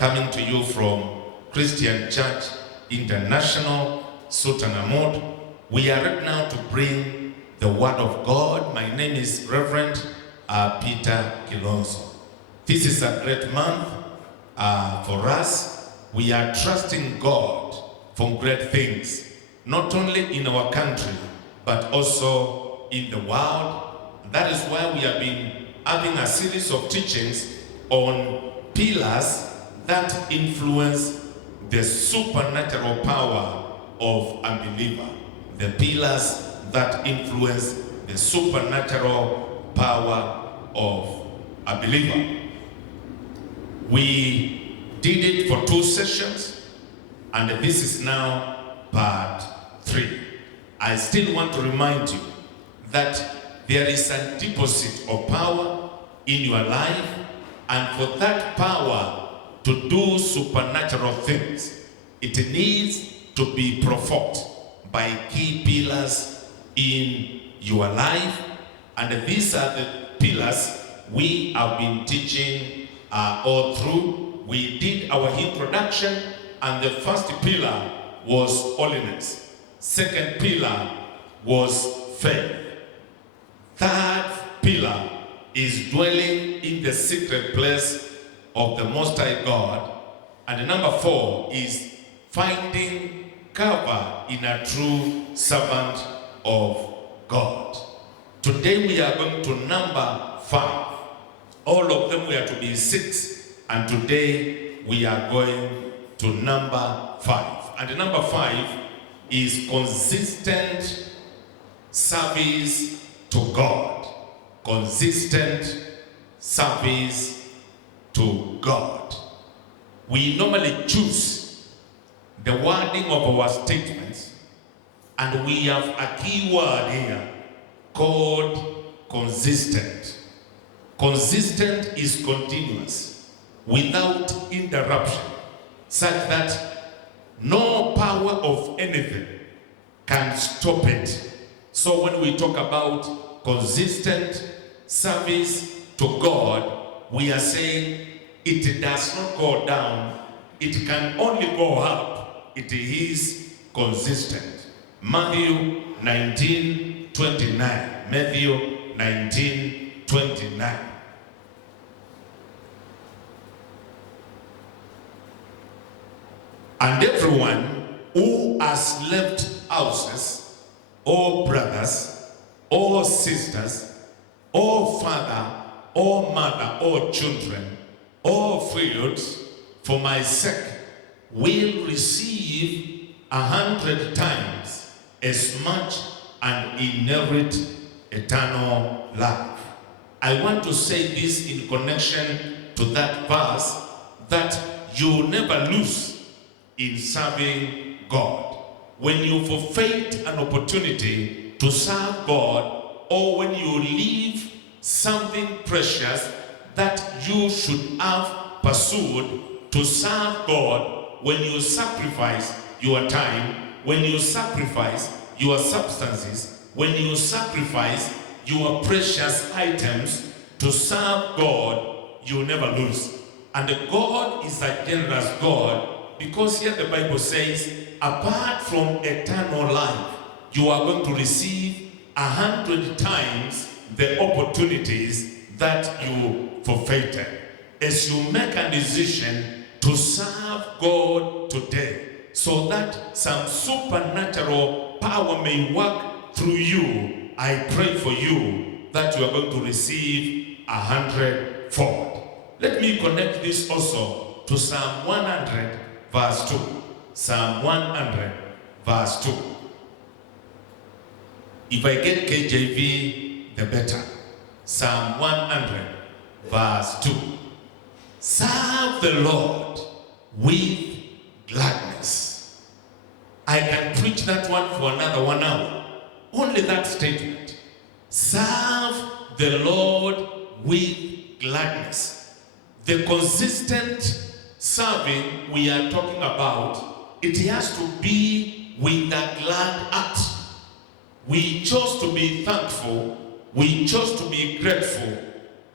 coming to you from Christian Church International, Sultanahmod. We are right now to bring the Word of God. My name is Reverend Peter Kilonzo. This is a great month for us. We are trusting God for great things, not only in our country, but also in the world. That is why we have been having a series of teachings on pillars that influence the supernatural power of a believer. The pillars that influence the supernatural power of a believer. We did it for 2 sessions, and this is now part 3. I still want to remind you that there is a deposit of power in your life, and for that power to do supernatural things, it needs to be provoked by key pillars in your life. And these are the pillars we have been teaching all through. We did our introduction, and the first pillar was holiness. Second pillar was faith. Third pillar is dwelling in the secret place of the Most High God. And number 4 is finding cover in a true servant of God. Today we are going to number 5. All of them were to be 6, and today we are going to number 5. And number 5 is consistent service to God. Consistent service to God. We normally choose the wording of our statements, and we have a key word here called consistent. Consistent is continuous, without interruption, such that no power of anything can stop it. So when we talk about consistent service to God, we are saying it does not go down, it can only go up. It is consistent. Matthew 19:29. Matthew 19:29. And everyone who has left houses, or brothers, or sisters, or father, or mother, or children, or fields, for my sake, will receive 100 times as much and inherit eternal life. I want to say this in connection to that verse, that you never lose in serving God. When you forfeit an opportunity to serve God, or when you leave something precious that you should have pursued to serve God, when you sacrifice your time, when you sacrifice your substances, when you sacrifice your precious items to serve God, you never lose. And God is a generous God, because here the Bible says, apart from eternal life, you are going to receive 100 times the opportunities that you forfeited. As you make a decision to serve God today, so that some supernatural power may work through you, I pray for you that you are going to receive 100-fold. Let me connect this also to Psalm 100 verse 2. Psalm 100 verse 2. If I get KJV, the better. Psalm 100 verse 2. Serve the Lord with gladness. I can preach that one for another 1 hour. Only that statement. Serve the Lord with gladness. The consistent serving we are talking about, it has to be with a glad heart. We chose to be thankful. We chose to be grateful.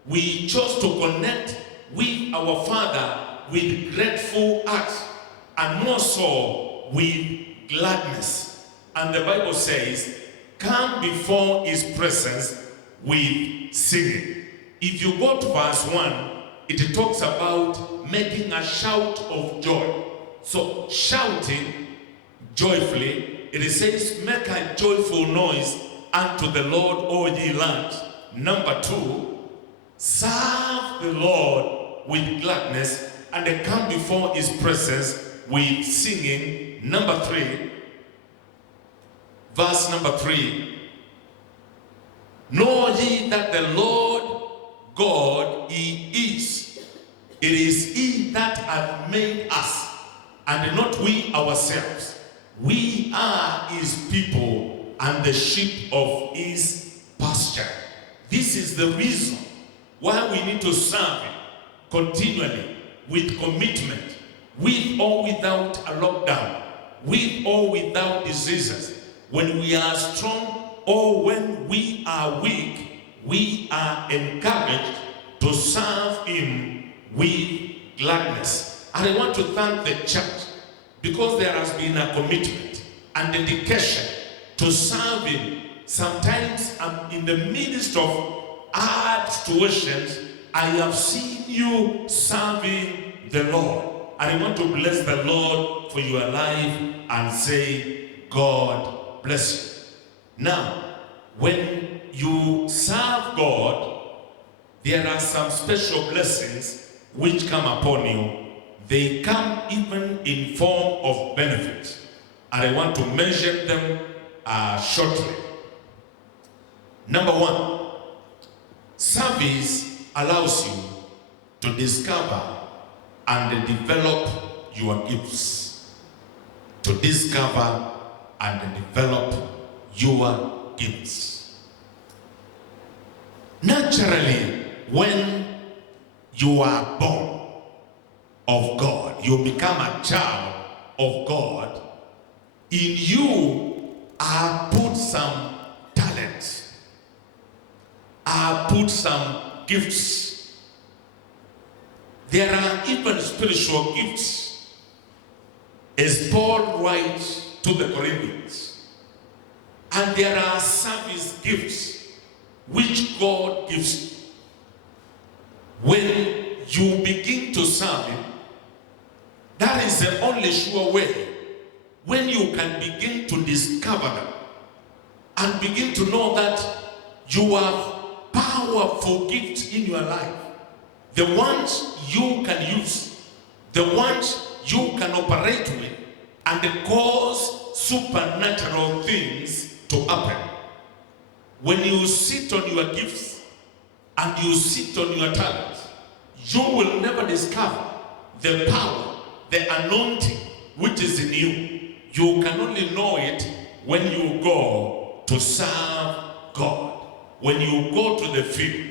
We chose to connect with our Father with grateful hearts, and more so with gladness. And the Bible says, come before his presence with singing. If you go to verse 1, it talks about making a shout of joy. So shouting joyfully, it says, make a joyful noise unto the Lord, O ye lands. Number 2, serve the Lord with gladness, and they come before his presence with singing. Number 3, verse number 3, know ye that the Lord God he is. It is he that hath made us, and not we ourselves. We are his people and the sheep of his pasture. This is the reason why we need to serve him continually, with commitment, with or without a lockdown, with or without diseases. When we are strong or when we are weak, we are encouraged to serve him with gladness. And I want to thank the church, because there has been a commitment and dedication to serve him. Sometimes in the midst of hard situations, I have seen you serving the Lord. And I want to bless the Lord for your life and say, God bless you. Now, when you serve God, there are some special blessings which come upon you. They come even in form of benefits, and I want to mention them shortly. Number 1, service allows you to discover and develop your gifts. To discover and develop your gifts. Naturally, when you are born of God, you become a child of God, in you are put some talents, are put some gifts. There are even spiritual gifts, as Paul writes to the Corinthians. And there are service gifts which God gives you. When you begin to serve him, that is the only sure way. When you can begin to discover them and begin to know that you have powerful gifts in your life, the ones you can use, the ones you can operate with, and cause supernatural things to happen. When you sit on your gifts and you sit on your talents, you will never discover the power, the anointing which is in you. You can only know it when you go to serve God. When you go to the field,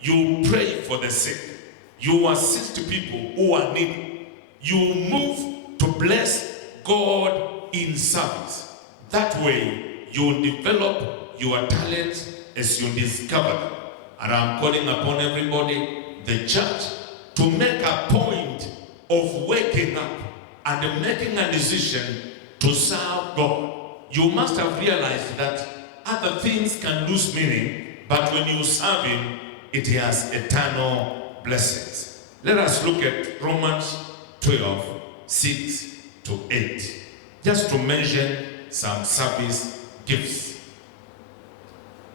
you pray for the sick. You assist people who are needy. You move to bless God in service. That way, you develop your talents as you discover them. And I'm calling upon everybody, the church, to make a point of waking up and making a decision to serve God. You must have realized that other things can lose meaning, but when you serve him, it has eternal blessings. Let us look at Romans 12, 6 to 8, just to mention some service gifts.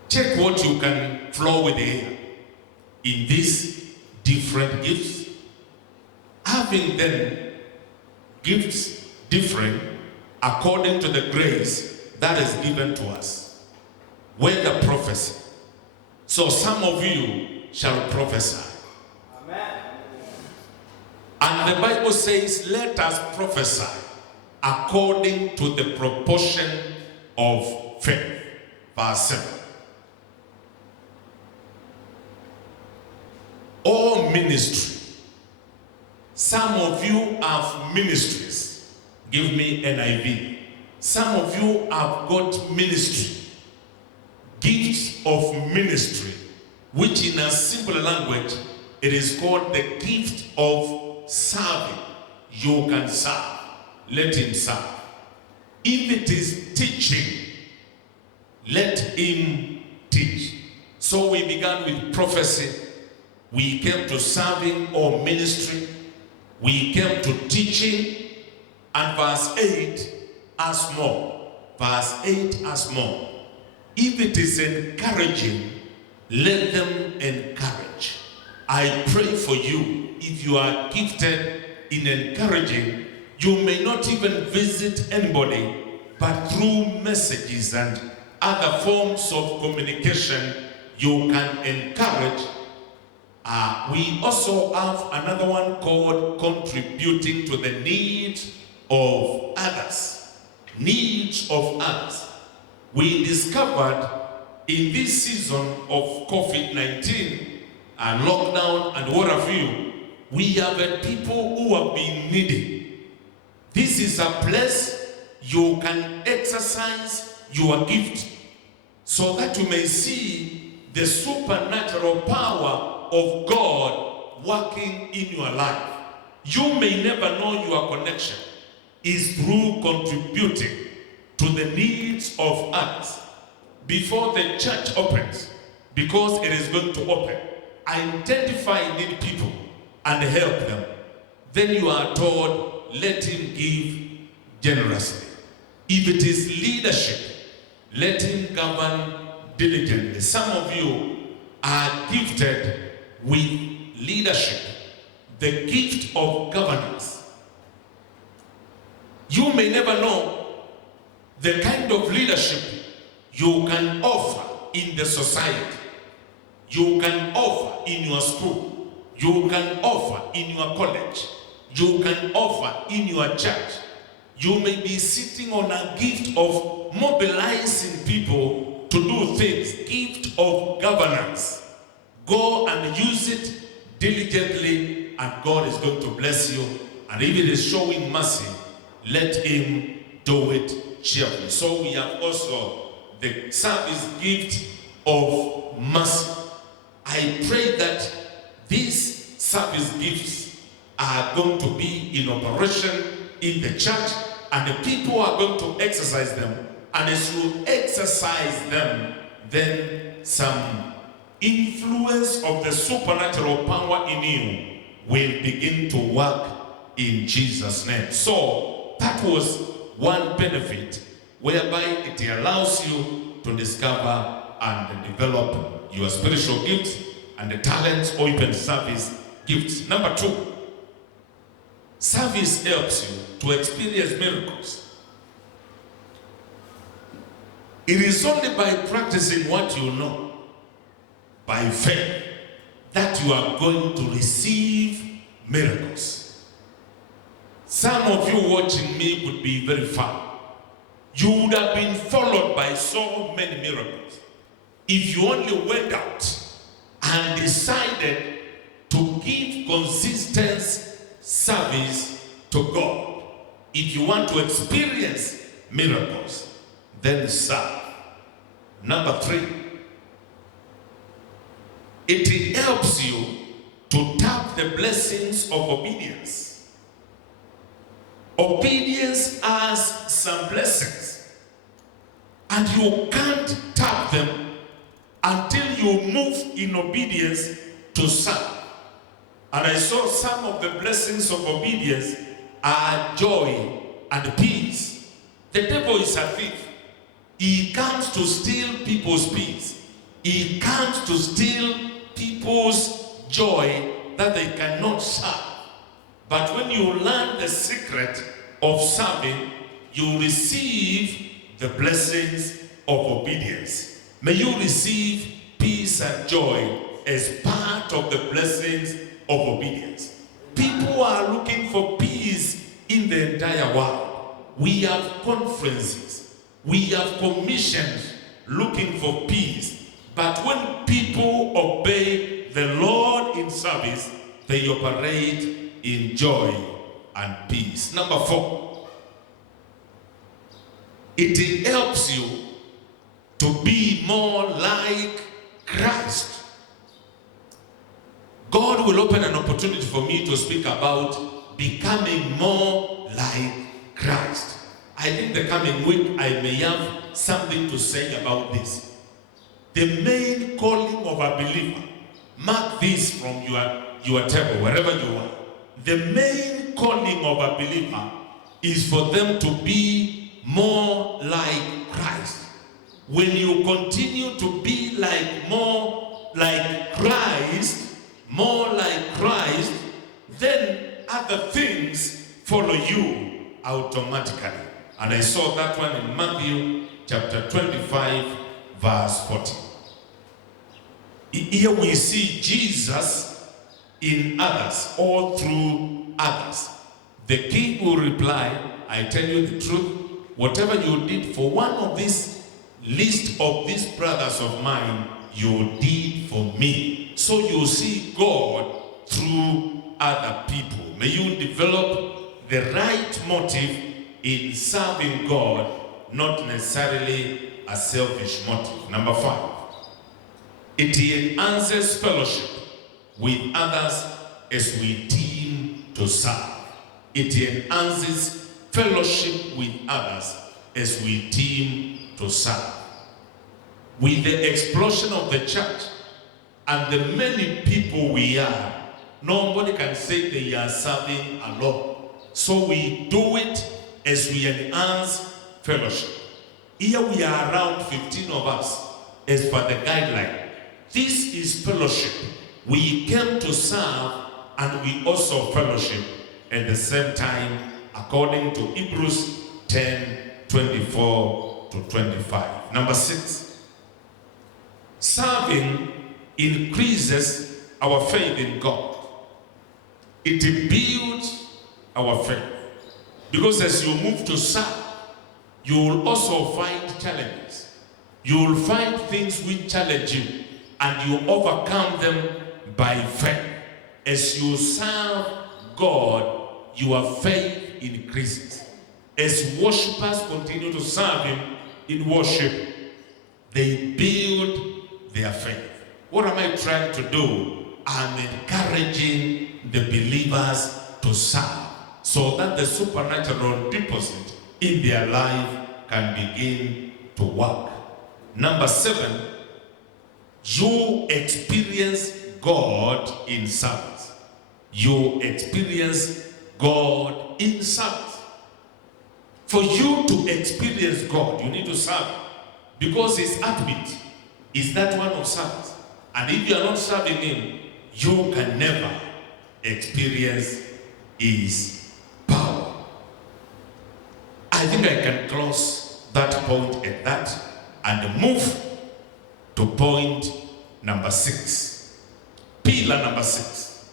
Check what you can flow with here in these different gifts. Having then gifts different according to the grace that is given to us. Whether prophecy. So some of you shall prophesy. Amen. And the Bible says, let us prophesy according to the proportion of faith. Verse 7. All ministry. Some of you have ministries. Give me NIV. Some of you have got ministry. Gifts of ministry, which in a simple language, it is called the gift of serving, you can serve. Let him serve. If it is teaching, let him teach. So we began with prophecy. We came to serving or ministry. We came to teaching. And verse 8 as more. Verse 8 as more. If it is encouraging, let them encourage. I pray for you, if you are gifted in encouraging, you may not even visit anybody, but through messages and other forms of communication, you can encourage. We also have another one called contributing to the needs of others. Needs of others. We discovered in this season of COVID-19 and lockdown and what have you, we have had people who have been needy. This is a place you can exercise your gift so that you may see the supernatural power of God working in your life. You may never know your connection is through contributing to the needs of others before the church opens, because it is going to open. Identify needy people and help them. Then you are told, let him give generously. If it is leadership, let him govern diligently. Some of you are gifted with leadership, the gift of governance. You may never know the kind of leadership you can offer in the society. You can offer in your school. You can offer in your college. You can offer in your church. You may be sitting on a gift of mobilizing people to do things, gift of governance. Go and use it diligently, and God is going to bless you. And if it is showing mercy, let him do it cheerfully. So we have also the service gift of mercy. I pray that these service gifts are going to be in operation in the church, and the people are going to exercise them. And as you exercise them, then some influence of the supernatural power in you will begin to work in Jesus' name. So that was one benefit, whereby it allows you to discover and develop your spiritual gifts and the talents or even service gifts. Number 2, service helps you to experience miracles. It is only by practicing what you know, by faith, that you are going to receive miracles. Some of you watching me would be very far. You would have been followed by so many miracles if you only went out and decided to give consistent service to God. If you want to experience miracles, then serve. Number 3, it helps you to tap the blessings of obedience. Obedience has some blessings, and you can't tap them until you move in obedience to serve. And I saw some of the blessings of obedience are joy and peace. The devil is a thief. He comes to steal people's peace. He comes to steal people's joy that they cannot serve. But when you learn the secret of serving, you receive the blessings of obedience. May you receive peace and joy as part of the blessings of obedience. People are looking for peace in the entire world. We have conferences, we have commissions looking for peace. But when people obey the Lord in service, they operate in joy and peace. Number 4, it helps you to be more like Christ. God will open an opportunity for me to speak about becoming more like Christ. I think the coming week I may have something to say about this. The main calling of a believer, mark this from your table, wherever you are. The main calling of a believer is for them to be more like Christ. When you continue to be more like Christ, then other things follow you automatically. And I saw that one in Matthew chapter 25, verse 40. Here we see Jesus in others, or through others. The king will reply, I tell you the truth, whatever you did for one of these least of these brothers of mine, you did for me. So you see God through other people. May you develop the right motive in serving God, not necessarily a selfish motive. Number 5, it enhances fellowship with others as we team to serve. It enhances fellowship with others as we team to serve. With the explosion of the church and the many people we are, nobody can say they are serving alone. So we do it as we enhance fellowship. Here we are around 15 of us as per the guideline. This is fellowship. We came to serve and we also fellowship at the same time, according to Hebrews 10:24 to 25. Number 6, serving increases our faith in God. It builds our faith. Because as you move to serve, you will also find challenges. You will find things which challenge you, and you overcome them by faith. As you serve God, your faith increases. As worshippers continue to serve Him in worship, they build their faith. What am I trying to do? I'm encouraging the believers to serve so that the supernatural deposit in their life can begin to work. Number 7, you experience God in service. You experience God in service. For you to experience God, you need to serve, because His heartbeat is that one of service. And if you are not serving Him, you can never experience His power. I think I can close that point at that and move to point number 6. Pillar number 6.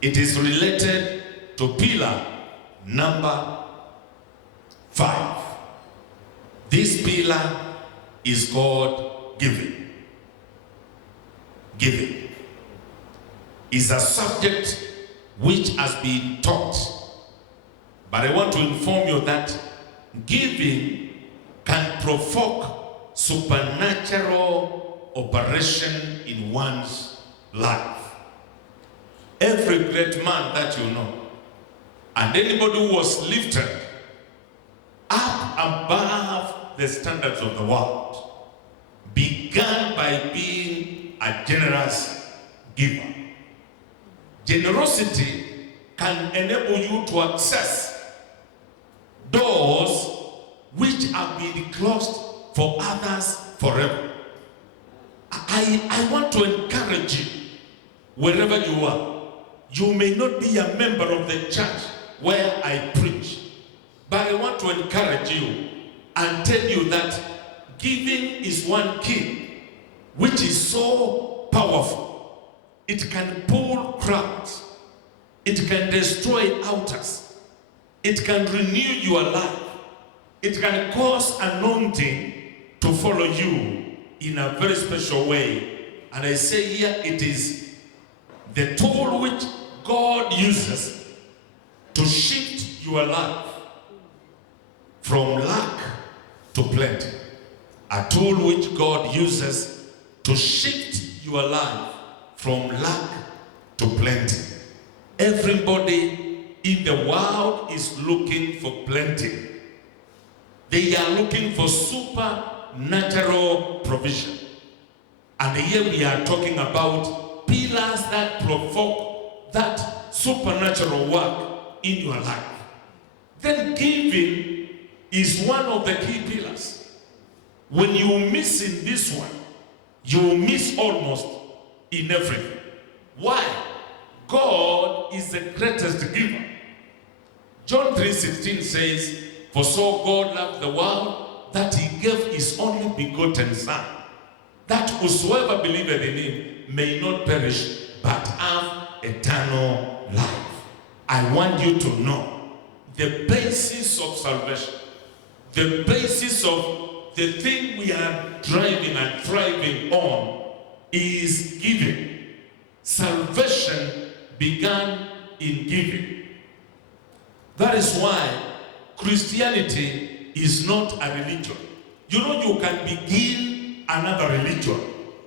It is related to pillar number 5. This pillar is called giving. Giving is a subject which has been taught, but I want to inform you that giving can provoke supernatural operation in one's life. Every great man that you know, and anybody who was lifted up above the standards of the world, began by being a generous giver. Generosity can enable you to access doors which have been closed for others forever. I want to encourage you, wherever you are. You may not be a member of the church where I preach, but I want to encourage you and tell you that giving is one key which is so powerful. It can pull crowds. It can destroy altars. It can renew your life. It can cause anointing to follow you in a very special way. And I say here, it is the tool which God uses to shift your life from lack to plenty. A tool which God uses to shift your life from lack to plenty. Everybody in the world is looking for plenty. They are looking for supernatural provision. And here we are talking about pillars that provoke that supernatural work in your life. Then giving is one of the key pillars. When you miss in this one, you miss almost in everything. Why? God is the greatest giver. John 3:16 says, "For so God loved the world that he gave his only begotten Son, that whosoever believeth in him may not perish, but have eternal life." I want you to know the basis of salvation, the basis of the thing we are driving and thriving on is giving. Salvation began in giving. That is why Christianity is not a religion. You know, you can begin another religion,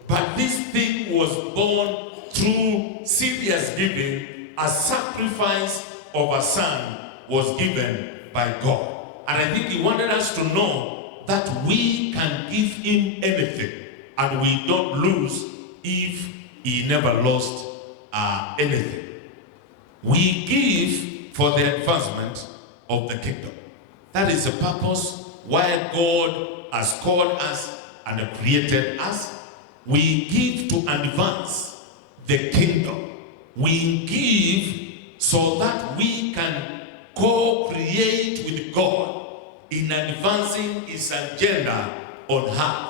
but this thing was born through serious giving. A sacrifice of a son was given by God. And I think he wanted us to know that we can give him anything and we don't lose if he never lost anything. We give for the advancement of the kingdom. That is the purpose why God has called us and created us. We give to advance the kingdom. We give so that we can co-create with God in advancing his agenda on earth.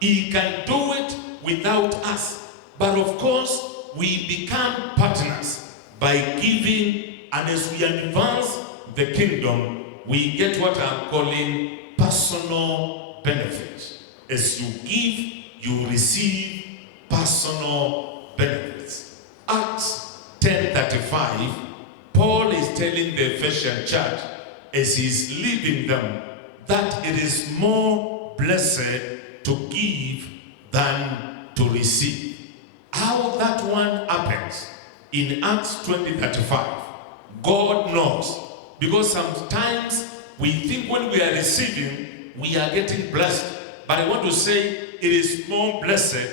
He can do it without us. But of course, we become partners by giving, and as we advance the kingdom, we get what I'm calling personal benefits. As you give, you receive personal benefits. Acts 10:35, Paul is telling the Ephesian church as he's leading them that it is more blessed to give than to receive. How that one happens in Acts 20:35, God knows. Because sometimes we think when we are receiving, we are getting blessed. But I want to say it is more blessed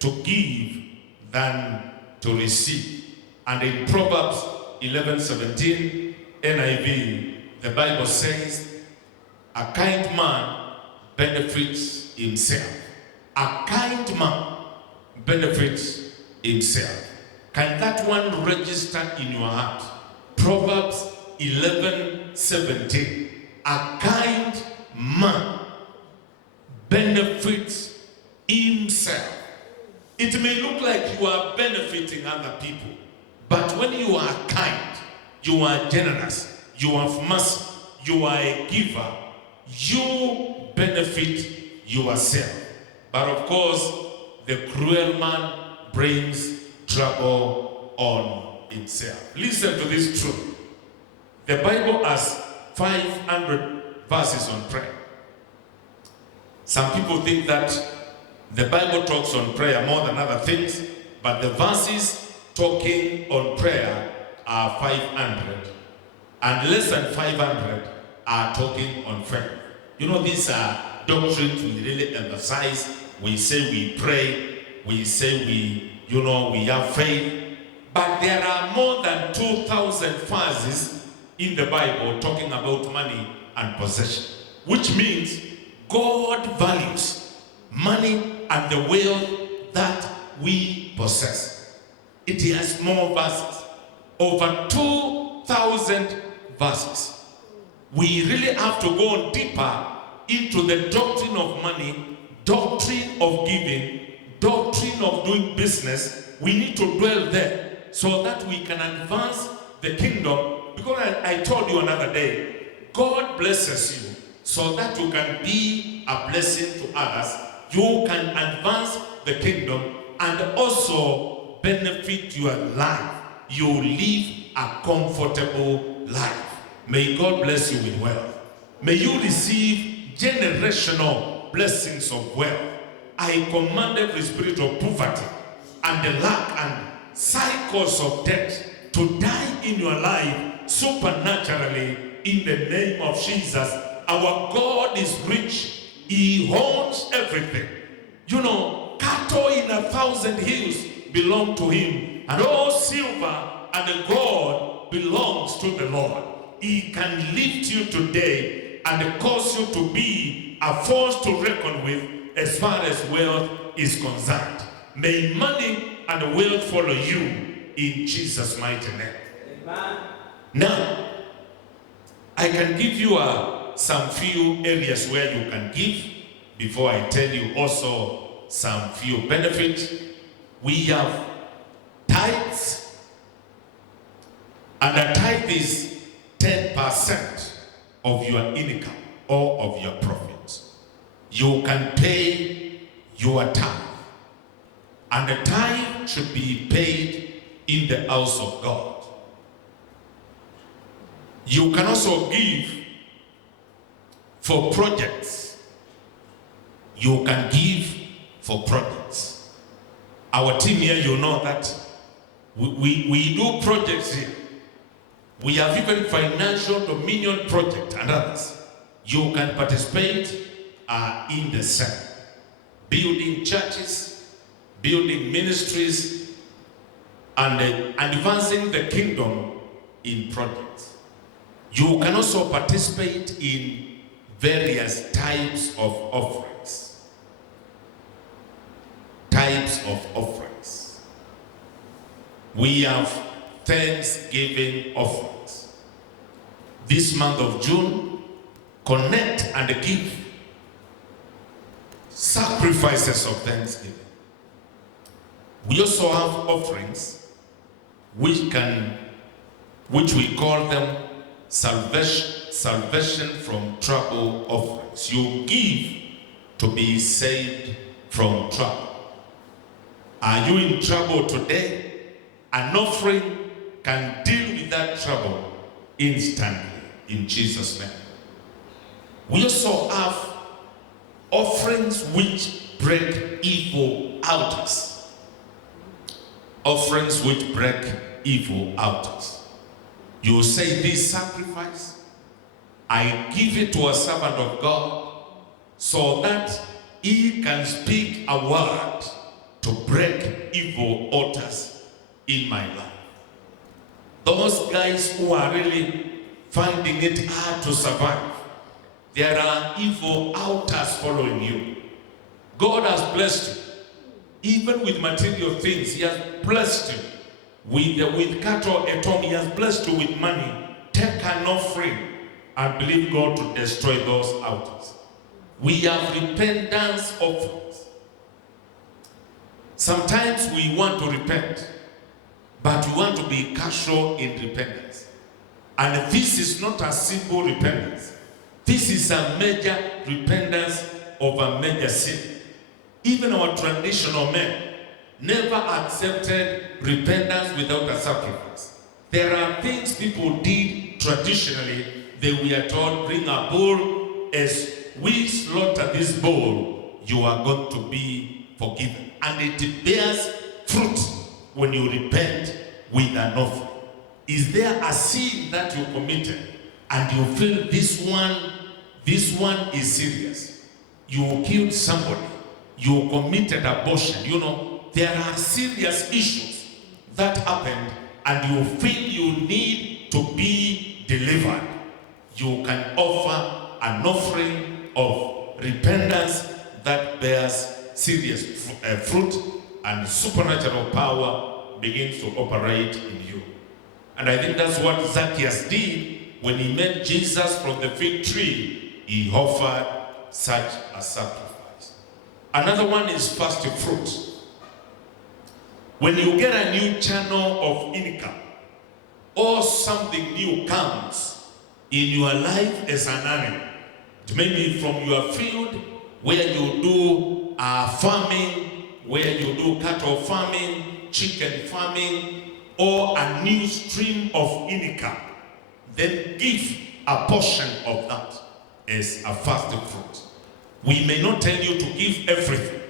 to give than to receive. And in Proverbs 11:17 NIV, the Bible says, "A kind man benefits himself." A kind man benefits himself. Can that one register in your heart? Proverbs 11:17. A kind man benefits himself. It may look like you are benefiting other people, but when you are kind, you are generous, you have mercy, you are a giver, you benefit yourself. But of course, the cruel man brings trouble on himself. Listen to this truth. The Bible has 500 verses on prayer. Some people think that the Bible talks on prayer more than other things, but the verses talking on prayer are 500. And less than 500 are talking on faith. You know, these are doctrines we really emphasize. We say we pray, we say we have faith. But there are more than 2,000 verses in the Bible talking about money and possession. Which means God values money and the wealth that we possess. It has more verses. Over 2,000 verses. We really have to go deeper into the doctrine of money, doctrine of giving, doctrine of doing business. We need to dwell there so that we can advance the kingdom. Because I told you another day, God blesses you so that you can be a blessing to others. You can advance the kingdom and also benefit your life. You live a comfortable life. May God bless you with wealth. May you receive generational blessings of wealth. I command every spirit of poverty and the lack and cycles of death to die in your life supernaturally in the name of Jesus. Our God is rich. He owns everything. You know, cattle in 1,000 hills belong to him, and all silver and gold belongs to the Lord. He can lift you today and cause you to be a force to reckon with as far as wealth is concerned. May money and wealth follow you in Jesus' mighty name. Amen. Now, I can give you some few areas where you can give before I tell you also some few benefits. We have tithes, and a tithe is 10% of your income or of your profits. You can pay your tithe, and the tithe should be paid in the house of God. You can also give for projects. You can give for projects. Our team here, you know that we do projects here. We have even financial dominion project and others. You can participate in the same. Building churches, building ministries, and advancing the kingdom in projects. You can also participate in various types of offerings. Types of offerings. We have Thanksgiving offerings. This month of June, connect and give sacrifices of thanksgiving. We also have offerings which we call them salvation from trouble offerings. You give to be saved from trouble. Are you in trouble today? An offering can deal with that trouble instantly in Jesus' name. We also have offerings which break evil altars. Offerings which break evil altars. You say, this sacrifice, I give it to a servant of God so that he can speak a word to break evil altars in my life. Those guys who are really finding it hard to survive, there are evil altars following you. God has blessed you, even with material things. He has blessed you with cattle at home. He has blessed you with money. Take an offering and believe God to destroy those altars. We have repentance offerings. Sometimes we want to repent, but we want to be casual in repentance. And this is not a simple repentance. This is a major repentance of a major sin. Even our traditional men never accepted repentance without a sacrifice. There are things people did traditionally. They were told, bring a bull. As we slaughter this bull, you are going to be forgiven. And it bears fruit when you repent with an offering. Is there a sin that you committed and you feel this one is serious? You killed somebody, you committed abortion. You know, there are serious issues that happened and you feel you need to be delivered. You can offer an offering of repentance that bears serious fruit, and supernatural power begins to operate in you. And I think that's what Zacchaeus did when he met Jesus from the fig tree. He offered such a sacrifice. Another one is first fruit. When you get a new channel of income or something new comes in your life as an animal, it may be from your field where you do farming, where you do cattle farming, chicken farming, or a new stream of income, then give a portion of that as a first fruit. We may not tell you to give everything,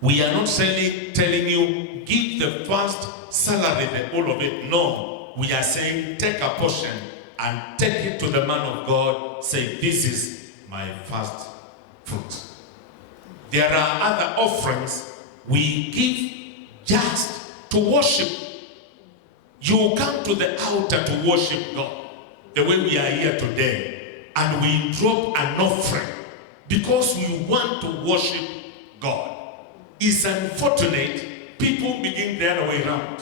We are not telling you, give the first salary, the whole of it. No, we are saying, take a portion and take it to the man of God. Say, this is my first fruit. There are other offerings we give just to worship. You come to the altar to worship God, the way we are here today, and we drop an offering because we want to worship God. It's unfortunate people begin the other way around.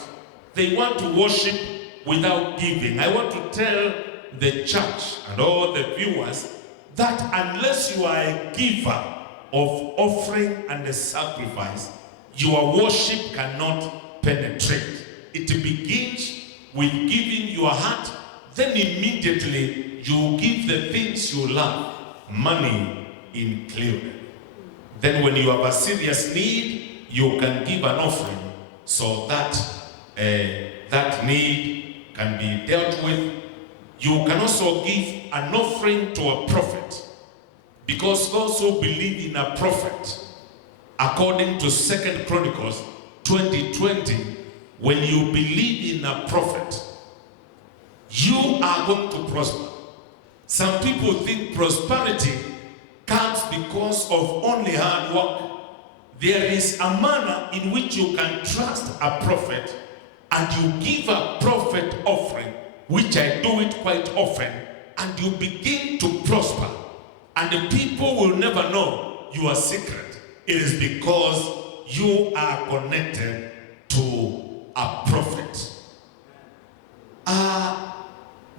They want to worship without giving. I want to tell the church and all the viewers that unless you are a giver of offering and a sacrifice, your worship cannot penetrate. It begins with giving your heart, then immediately you give the things you love, money included. Then when you have a serious need, you can give an offering so that that need can be dealt with. You can also give an offering to a prophet, because those who believe in a prophet, according to 2 Chronicles 20:20, when you believe in a prophet, you are going to prosper. Some people think prosperity comes because of only hard work. There is a manner in which you can trust a prophet and you give a prophet offering, which I do it quite often, and you begin to prosper. And the people will never know your secret. It is because you are connected to a prophet.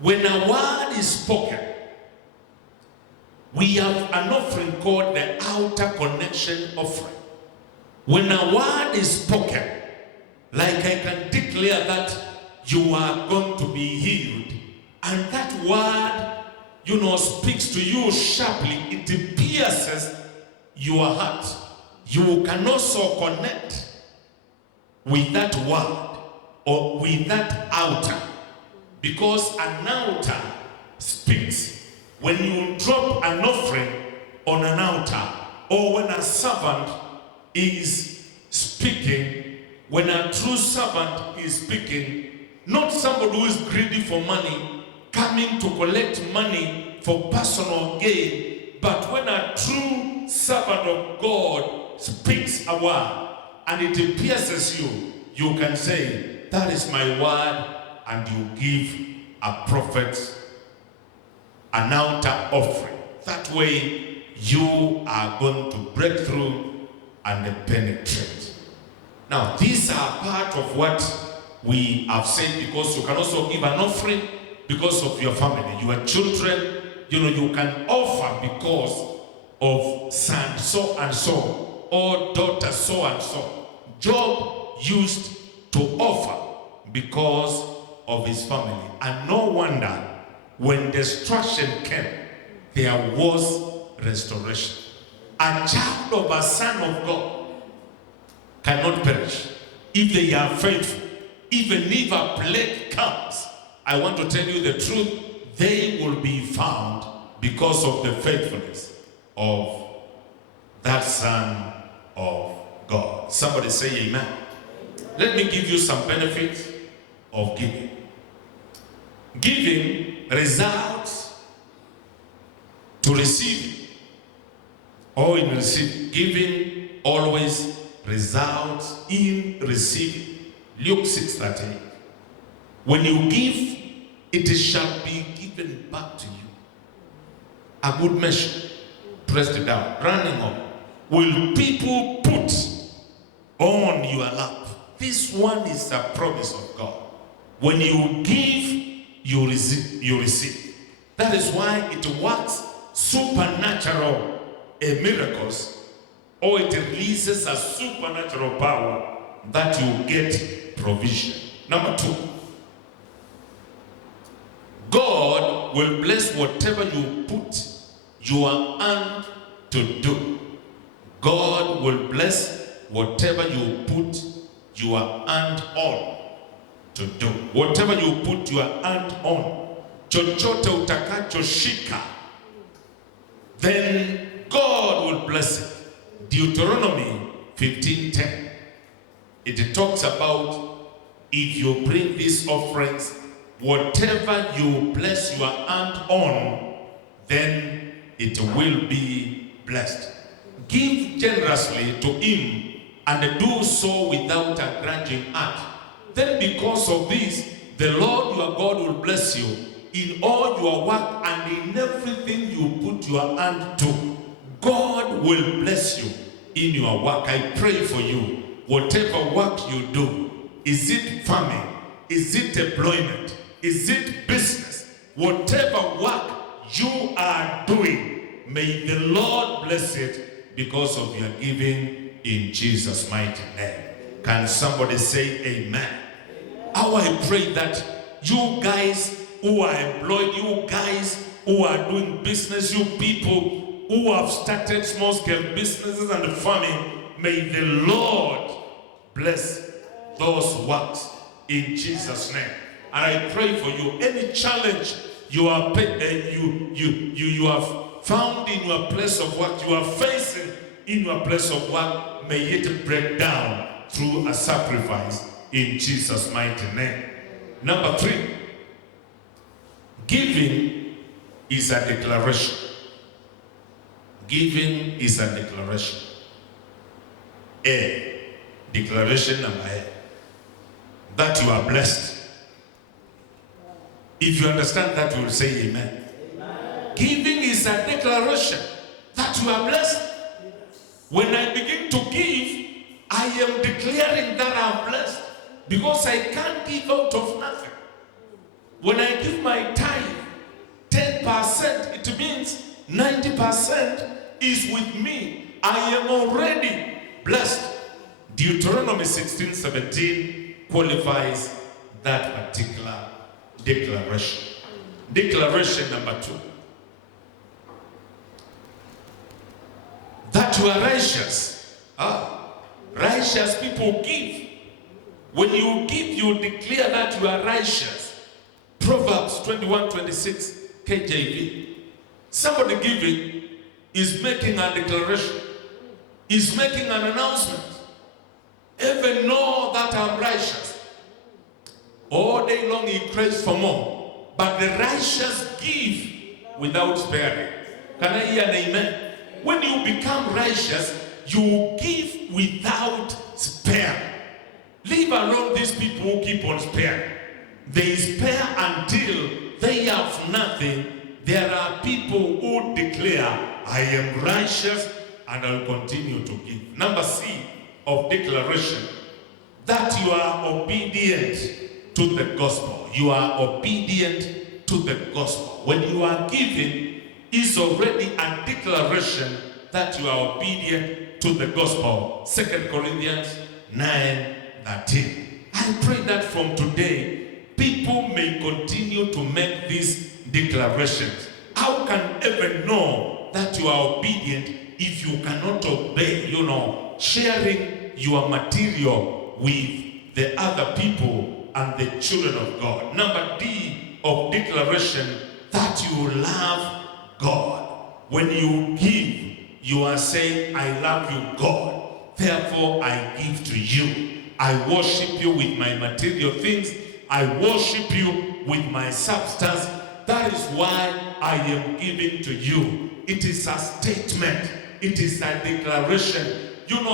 When a word is spoken, we have an offering called the outer connection offering. When a word is spoken, like I can declare that you are going to be healed, and that word, speaks to you sharply, it pierces your heart. You can also connect with that word or with that outer, because an outer speaks. When you drop an offering on an altar, or when a servant is speaking, when a true servant is speaking, not somebody who is greedy for money, coming to collect money for personal gain, but when a true servant of God speaks a word and it pierces you, you can say, that is my word, and you give a prophet an altar offering. That way you are going to break through and penetrate. Now, these are part of what we have said, because you can also give an offering because of your family, your children. You can offer because of son so and so, or daughter so and so. Job used to offer because of his family, and no wonder when destruction came, there was restoration. A child of a son of God cannot perish if they are faithful. Even if a plague comes, I want to tell you the truth, they will be found because of the faithfulness of that son of God. Somebody say amen. Let me give you some benefits of giving. Giving results to receiving, or in receiving. Giving always results in receiving. Luke 6:38. When you give, it shall be given back to you. A good measure, pressed down, running over, will people put on your lap. This one is a promise of God. When you give, you receive. That is why it works supernatural miracles, or it releases a supernatural power that you get provision. Number 2, God will bless whatever you put your hand to do. God will bless whatever you put your hand on to do. Whatever you put your hand on, chochote utakachoshika, then God will bless it. Deuteronomy 15:10. It talks about if you bring these offerings, whatever you bless your hand on, then it will be blessed. Give generously to him and do so without a grudging heart. Then because of this, the Lord your God will bless you in all your work and in everything you put your hand to. God will bless you in your work. I pray for you. Whatever work you do, is it farming? Is it employment? Is it business? Whatever work you are doing, may the Lord bless it because of your giving in Jesus' mighty name. Can somebody say amen? How I pray that you guys who are employed, you guys who are doing business, you people who have started small-scale businesses and farming, may the Lord bless those works in Jesus' name. And I pray for you, any challenge you are you have found in your place of work, you are facing in your place of work, may it break down through a sacrifice in Jesus' mighty name. Number 3, giving is a declaration. Giving is a declaration. Declaration number A, that you are blessed. If you understand that, you will say amen. Amen. Giving is a declaration that you are blessed. When I begin to give, I am declaring that I'm blessed because I can't give out of nothing. When I give my tithe, 10%, it means 90% is with me. I am already blessed. Deuteronomy 16:17 qualifies that particular declaration. Declaration number 2, that you are righteous. Righteous people give. When you give, you declare that you are righteous. Proverbs 21:26 KJV. Somebody giving is making a declaration, is making an announcement. Even know that I'm righteous. All day long he craves for more, but the righteous give without sparing. Can I hear an amen? When you become righteous, you give without sparing. Leave alone these people who keep on sparing. They spare until they have nothing. There are people who declare, I am righteous and I'll continue to give. Number C of declaration, that you are obedient to the gospel. You are obedient to the gospel. When you are giving, is already a declaration that you are obedient to the gospel. 2 Corinthians 9:13. I pray that from today, people may continue to make these declarations. How can ever know that you are obedient if you cannot obey, sharing your material with the other people and the children of God? Number D of declaration, that you love God. When you give, you are saying, I love you, God. Therefore, I give to you. I worship you with my material things. I worship you with my substance. That is why I am giving to you. It is a statement. It is a declaration.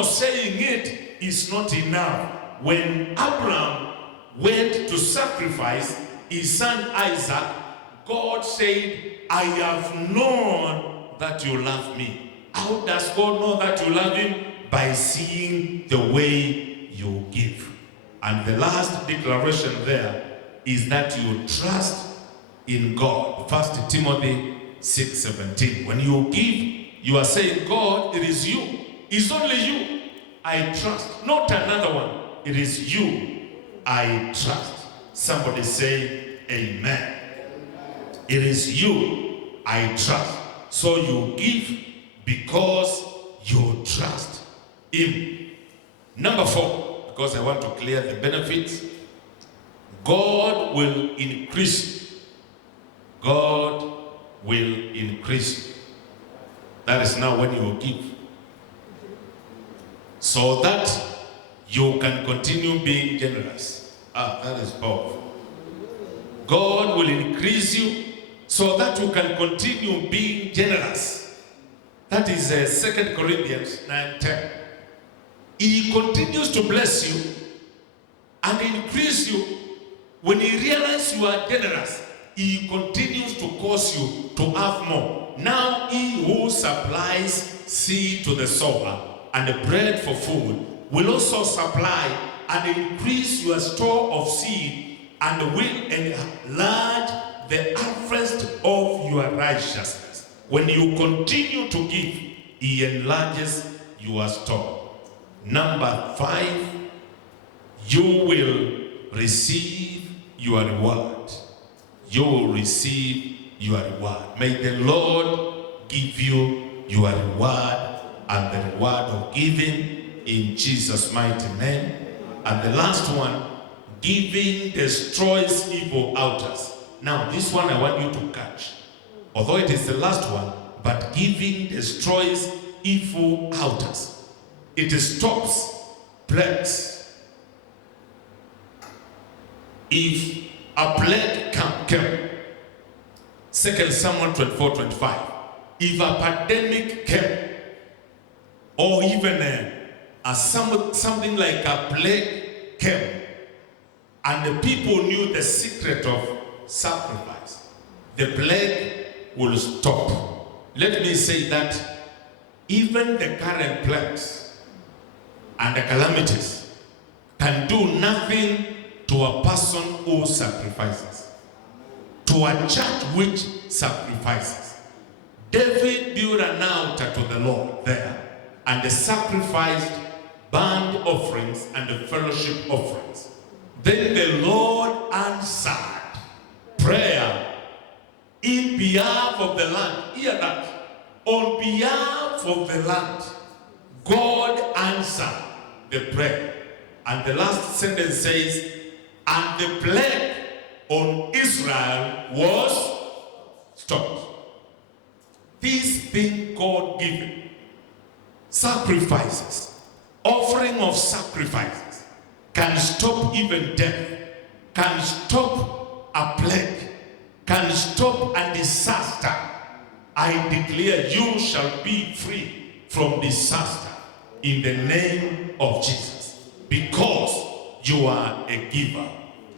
Saying it is not enough. When Abraham went to sacrifice his son Isaac, God said, I have known that you love me. How does God know that you love him? By seeing the way you give. And the last declaration there is that you trust in God. 1 Timothy 6:17. When you give, you are saying, God, it is you. It's only you I trust, not another one. It is you I trust. Somebody say amen. It is you I trust. So you give because you trust him. Number 4, because I want to clear the benefits. God will increase. God will increase. That is now when you give. so that you can continue being generous. That is powerful. God will increase you so that you can continue being generous. That is 2 Corinthians 9:10. He continues to bless you and increase you. When he realizes you are generous, he continues to cause you to have more. Now he who supplies seed to the sower and bread for food will also supply and increase your store of seed and will enlarge the harvest of your righteousness. When you continue to give, he enlarges your store. Number 5, you will receive your reward. You will receive your reward. May the Lord give you your reward and the reward of giving in Jesus' mighty name. And the last one, giving destroys evil altars. Now, this one I want you to catch. Although it is the last one, but giving destroys evil altars. It stops plagues. If a plague came, 2 Samuel 24:25, if a pandemic came, or even something like a plague came, and the people knew the secret of sacrifice, the plague will stop. Let me say that even the current plagues and the calamities can do nothing to a person who sacrifices, to a church which sacrifices. David built an altar to the Lord there, and they sacrificed burnt offerings and the fellowship offerings. Then the Lord answered prayer in behalf of the land. Hear that. On behalf of the land, God answered the prayer. And the last sentence says, and the plague on Israel was stopped. This thing called giving, sacrifices, offering of sacrifices, can stop even death, can stop a plague, can stop a disaster. I declare you shall be free from disaster in the name of Jesus, because you are a giver.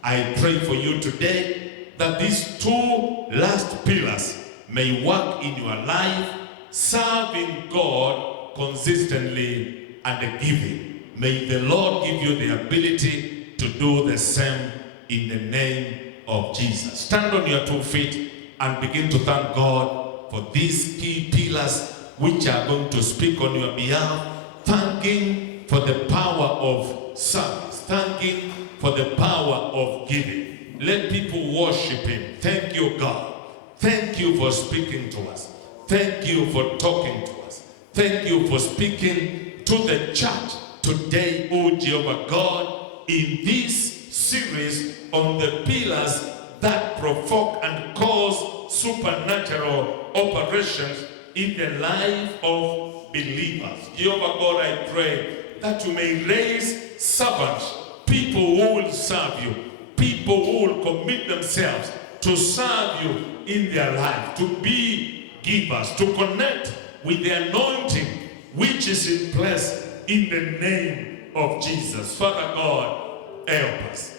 I pray for you today that these 2 last pillars may work in your life, serving God consistently and giving. May the Lord give you the ability to do the same in the name of Jesus. Stand on your 2 feet and begin to thank God for these key pillars which are going to speak on your behalf. Thanking for the power of service. Thanking for the power of giving. Let people worship him. Thank you, God. Thank you for speaking to us. Thank you for talking to us. Thank you for speaking to the church today, O Jehovah God, in this series on the pillars that provoke and cause supernatural operations in the life of believers. Jehovah God, I pray that you may raise servants, people who will serve you, people who will commit themselves to serve you in their life, to be givers, to connect with the anointing which is in place in the name of Jesus. Father God, help us.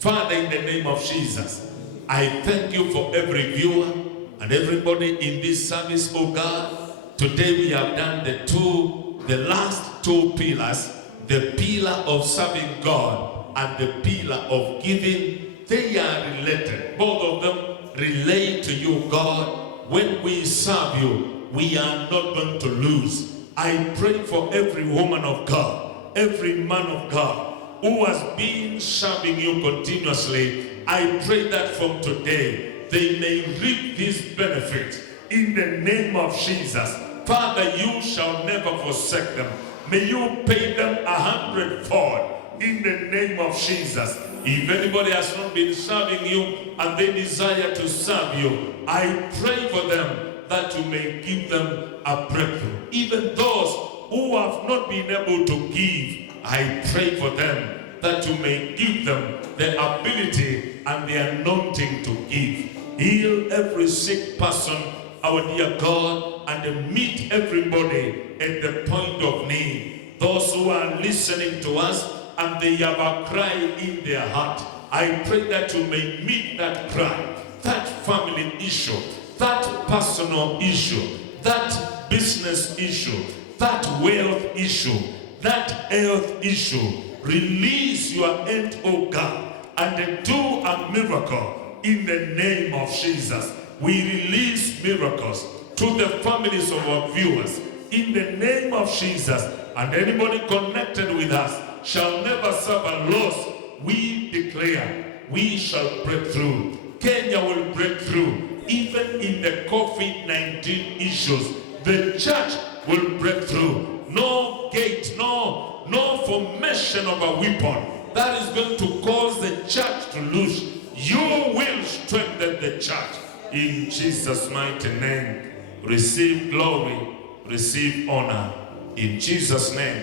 Father, in the name of Jesus, I thank you for every viewer and everybody in this service, oh God. Today we have done the last 2 pillars, the pillar of serving God and the pillar of giving. They are related. Both of them relate to you, God. When we serve you, we are not going to lose. I pray for every woman of God, every man of God who has been serving you continuously. I pray that from today they may reap these benefits in the name of Jesus. Father, you shall never forsake them. May you pay them 100-fold in the name of Jesus. If anybody has not been serving you and they desire to serve you, I pray for them that you may give them a breakthrough. Even those who have not been able to give, I pray for them that you may give them the ability and the anointing to give. Heal every sick person, our dear God, and meet everybody at the point of need. Those who are listening to us and they have a cry in their heart, I pray that you may meet that cry, that family issue, that personal issue, that business issue, that wealth issue, that health issue. Release your hand, oh God, and do a miracle in the name of Jesus. We release miracles to the families of our viewers in the name of Jesus. And anybody connected with us shall never suffer loss. We declare we shall break through. Kenya will break through. Even in the COVID-19 issues, the church will break through. No gate, no formation of a weapon that is going to cause the church to lose. You will strengthen the church in Jesus' mighty name. Receive glory, receive honor. In Jesus' name,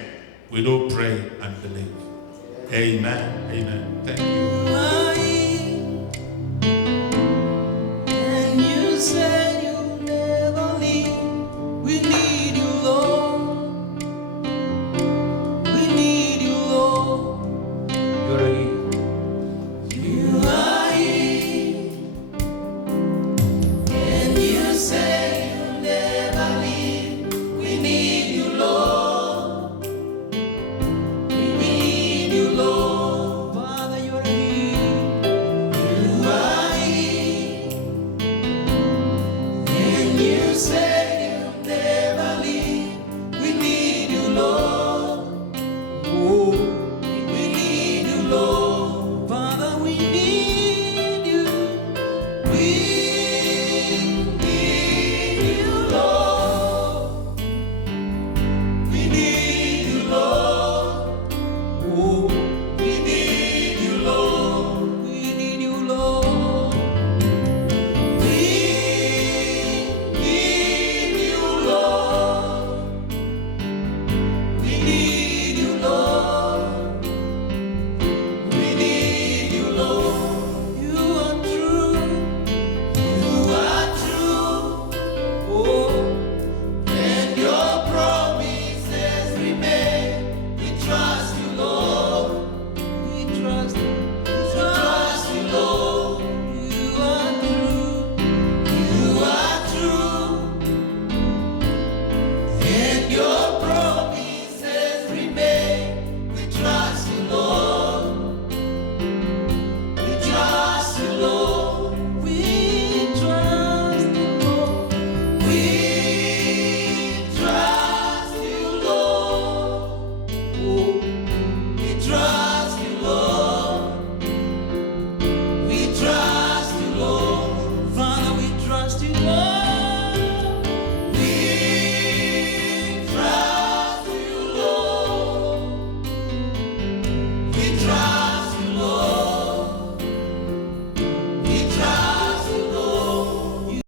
we do pray and believe. Amen. Amen. Thank you.